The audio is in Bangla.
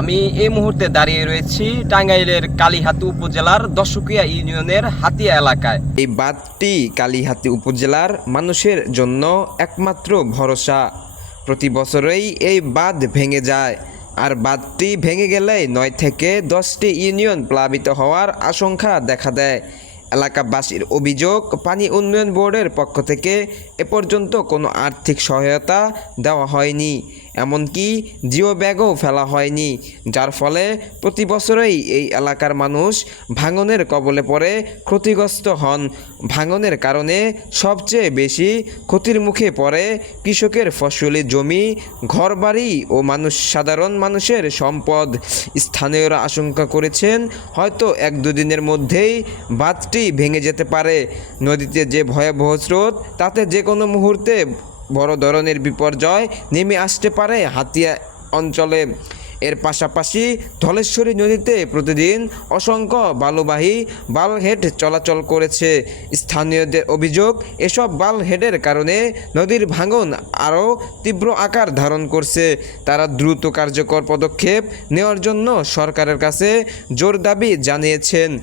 আমি এই মুহূর্তে দাঁড়িয়ে রয়েছি টাঙ্গাইলের কালীহাতি উপজেলার দশকিয়া ইউনিয়নের হাতিয়া এলাকায়। এই বাঁধটি কালীহাতি উপজেলার মানুষের জন্য একমাত্র ভরসা। প্রতি বছরেই এই বাঁধ ভেঙে যায়। আর বাঁধটি ভেঙে গেলে নয় থেকে দশটি ইউনিয়ন প্লাবিত হওয়ার আশঙ্কা দেখা দেয়। এলাকাবাসীর অভিযোগ, পানি উন্নয়ন বোর্ডের পক্ষ থেকে এ পর্যন্ত কোনো আর্থিক সহায়তা দেওয়া হয়নি। এমনকি জিও ব্যাগও ফেলা হয়নি, যার ফলে প্রতি বছরেই এই এলাকার মানুষ ভাঙনের কবলে পড়ে ক্ষতিগ্রস্ত হন। ভাঙনের কারণে সবচেয়ে বেশি ক্ষতির মুখে পড়ে কৃষকের ফসলি জমি, ঘরবাড়ি ও মানুষ, সাধারণ মানুষের সম্পদ। স্থানীয়রা আশঙ্কা করেছেন, হয়তো এক দুদিনের মধ্যেই বাঁধটি ভেঙে যেতে পারে। নদীতে যে ভয়াবহ স্রোত, তাতে যে কোনো মুহূর্তে বড় ধরনের বিপর্যয় নেমে আসতে পারে হাতিয়া অঞ্চলে। এর পাশাপাশি ধলেশ্বরী নদীতে প্রতিদিন অসংখ্য বালুবাহী বালহেড চলাচল করেছে। স্থানীয়দের অভিযোগ, এসব বালহেডের কারণে নদীর ভাঙন আরও তীব্র আকার ধারণ করছে। তারা দ্রুত কার্যকর পদক্ষেপ নেওয়ার জন্য সরকারের কাছে জোর দাবি জানিয়েছেন।